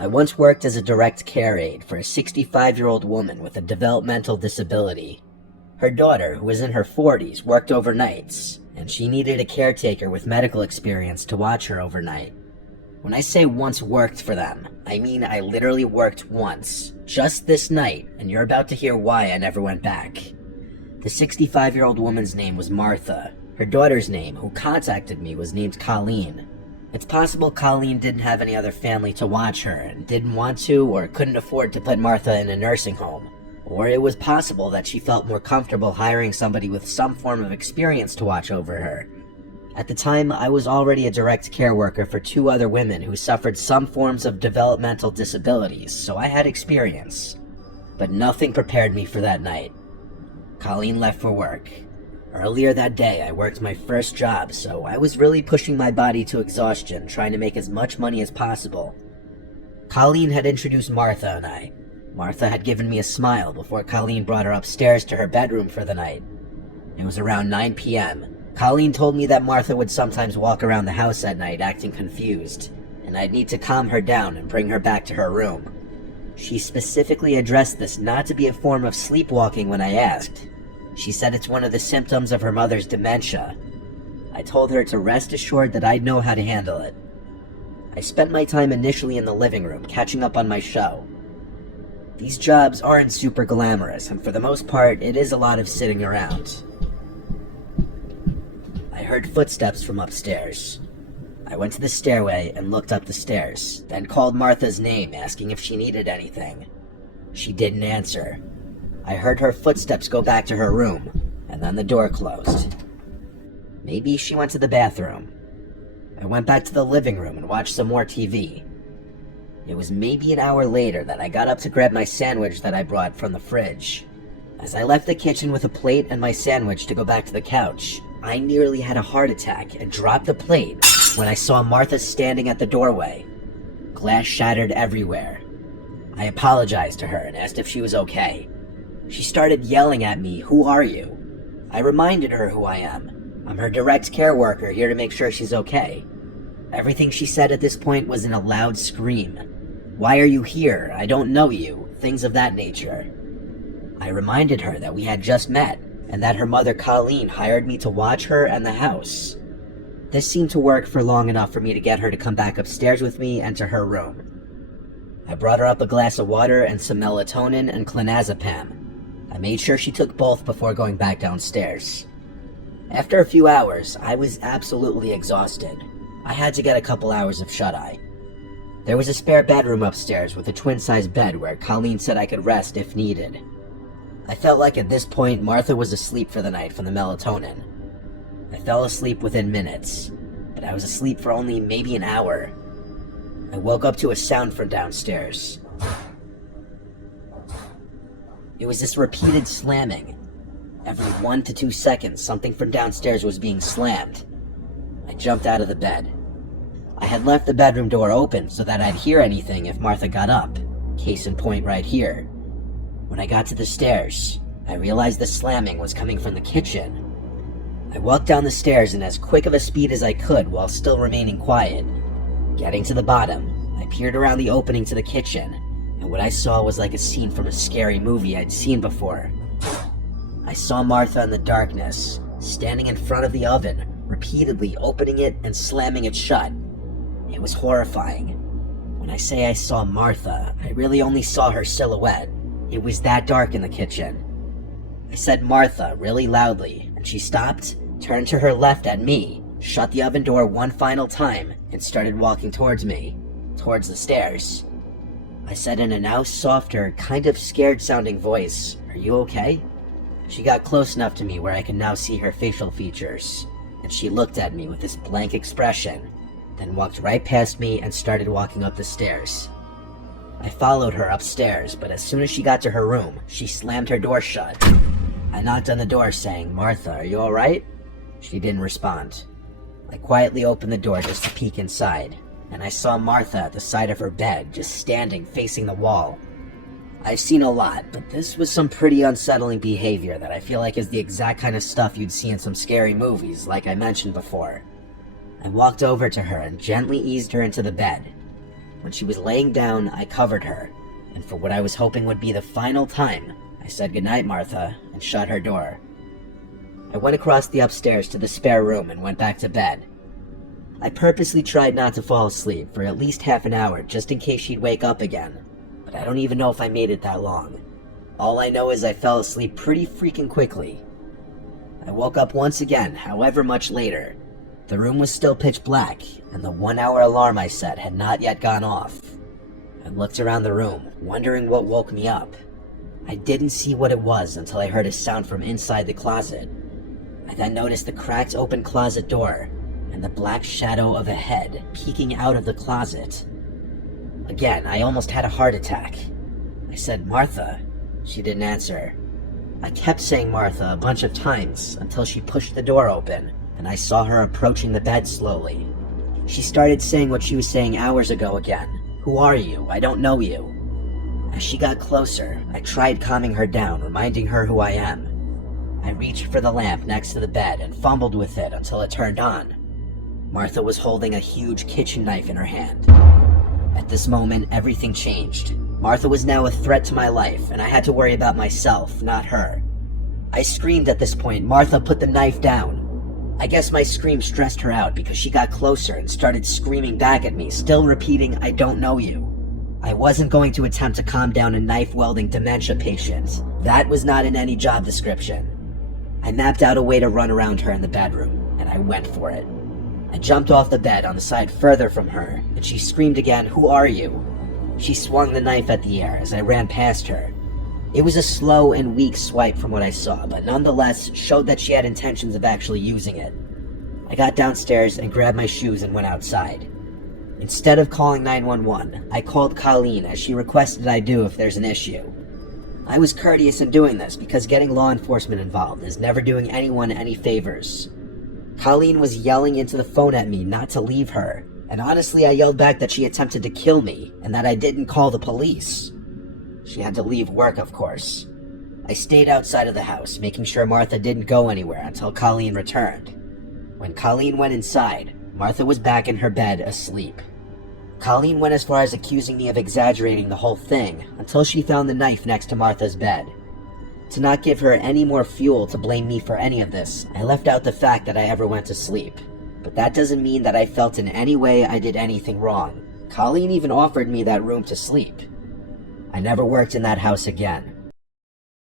I once worked as a direct care aide for a 65-year-old woman with a developmental disability. Her daughter, who was in her 40s, worked overnights, and she needed a caretaker with medical experience to watch her overnight. When I say once worked for them, I mean I literally worked once, just this night, and you're about to hear why I never went back. The 65-year-old woman's name was Martha. Her daughter's name, who contacted me, was named Colleen. It's possible Colleen didn't have any other family to watch her and didn't want to or couldn't afford to put Martha in a nursing home. Or it was possible that she felt more comfortable hiring somebody with some form of experience to watch over her. At the time, I was already a direct care worker for 2 other women who suffered some forms of developmental disabilities, so I had experience. But nothing prepared me for that night. Colleen left for work. Earlier that day, I worked my first job, so I was really pushing my body to exhaustion, trying to make as much money as possible. Colleen had introduced Martha and I. Martha had given me a smile before Colleen brought her upstairs to her bedroom for the night. It was around 9 p.m. Colleen told me that Martha would sometimes walk around the house at night acting confused, and I'd need to calm her down and bring her back to her room. She specifically addressed this not to be a form of sleepwalking when I asked. She said it's one of the symptoms of her mother's dementia. I told her to rest assured that I'd know how to handle it. I spent my time initially in the living room, catching up on my show. These jobs aren't super glamorous, and for the most part, it is a lot of sitting around. I heard footsteps from upstairs. I went to the stairway and looked up the stairs, then called Martha's name, asking if she needed anything. She didn't answer. I heard her footsteps go back to her room, and then the door closed. Maybe she went to the bathroom. I went back to the living room and watched some more TV. It was maybe an hour later that I got up to grab my sandwich that I brought from the fridge. As I left the kitchen with a plate and my sandwich to go back to the couch, I nearly had a heart attack and dropped the plate when I saw Martha standing at the doorway. Glass shattered everywhere. I apologized to her and asked if she was okay. She started yelling at me, "Who are you?" I reminded her who I am. I'm her direct care worker here to make sure she's okay. Everything she said at this point was in a loud scream. "Why are you here? I don't know you," things of that nature. I reminded her that we had just met, and that her mother Colleen hired me to watch her and the house. This seemed to work for long enough for me to get her to come back upstairs with me and to her room. I brought her up a glass of water and some melatonin and clonazepam. I made sure she took both before going back downstairs. After a few hours, I was absolutely exhausted. I had to get a couple hours of shut-eye. There was a spare bedroom upstairs with a twin-size bed where Colleen said I could rest if needed. I felt like at this point Martha was asleep for the night from the melatonin. I fell asleep within minutes, but I was asleep for only maybe an hour. I woke up to a sound from downstairs. It was this repeated slamming. Every 1 to 2 seconds, something from downstairs was being slammed. I jumped out of the bed. I had left the bedroom door open so that I'd hear anything if Martha got up. Case in point right here. When I got to the stairs, I realized the slamming was coming from the kitchen. I walked down the stairs in as quick of a speed as I could while still remaining quiet. Getting to the bottom, I peered around the opening to the kitchen, and what I saw was like a scene from a scary movie I'd seen before. I saw Martha in the darkness, standing in front of the oven, repeatedly opening it and slamming it shut. It was horrifying. When I say I saw Martha, I really only saw her silhouette. It was that dark in the kitchen. I said "Martha" really loudly, and she stopped, turned to her left at me, shut the oven door one final time, and started walking towards me, towards the stairs. I said in a now softer, kind of scared-sounding voice, "Are you okay?" She got close enough to me where I could now see her facial features, and she looked at me with this blank expression, then walked right past me and started walking up the stairs. I followed her upstairs, but as soon as she got to her room, she slammed her door shut. I knocked on the door saying, "Martha, are you alright?" She didn't respond. I quietly opened the door just to peek inside, and I saw Martha at the side of her bed, just standing facing the wall. I've seen a lot, but this was some pretty unsettling behavior that I feel like is the exact kind of stuff you'd see in some scary movies, like I mentioned before. I walked over to her and gently eased her into the bed. When she was laying down, I covered her, and for what I was hoping would be the final time, I said goodnight, Martha, and shut her door. I went across the upstairs to the spare room and went back to bed. I purposely tried not to fall asleep for at least half an hour just in case she'd wake up again, but I don't even know if I made it that long. All I know is I fell asleep pretty freaking quickly. I woke up once again, however much later. The room was still pitch black, and the 1-hour alarm I set had not yet gone off. I looked around the room, wondering what woke me up. I didn't see what it was until I heard a sound from inside the closet. I then noticed the cracked open closet door, and the black shadow of a head peeking out of the closet. Again, I almost had a heart attack. I said, "Martha." She didn't answer. I kept saying Martha a bunch of times until she pushed the door open, and I saw her approaching the bed slowly. She started saying what she was saying hours ago again. "Who are you? I don't know you." As she got closer, I tried calming her down, reminding her who I am. I reached for the lamp next to the bed and fumbled with it until it turned on. Martha was holding a huge kitchen knife in her hand. At this moment, everything changed. Martha was now a threat to my life, and I had to worry about myself, not her. I screamed at this point. Martha, put the knife down. I guess my scream stressed her out because she got closer and started screaming back at me, still repeating, "I don't know you." I wasn't going to attempt to calm down a knife-wielding dementia patient. That was not in any job description. I mapped out a way to run around her in the bedroom, and I went for it. I jumped off the bed on the side further from her, and she screamed again, "Who are you?" She swung the knife at the air as I ran past her. It was a slow and weak swipe from what I saw, but nonetheless showed that she had intentions of actually using it. I got downstairs and grabbed my shoes and went outside. Instead of calling 911, I called Colleen as she requested I do if there's an issue. I was courteous in doing this because getting law enforcement involved is never doing anyone any favors. Colleen was yelling into the phone at me not to leave her, and honestly I yelled back that she attempted to kill me and that I didn't call the police. She had to leave work, of course. I stayed outside of the house, making sure Martha didn't go anywhere until Colleen returned. When Colleen went inside, Martha was back in her bed asleep. Colleen went as far as accusing me of exaggerating the whole thing until she found the knife next to Martha's bed. To not give her any more fuel to blame me for any of this, I left out the fact that I ever went to sleep. But that doesn't mean that I felt in any way I did anything wrong. Colleen even offered me that room to sleep. I never worked in that house again.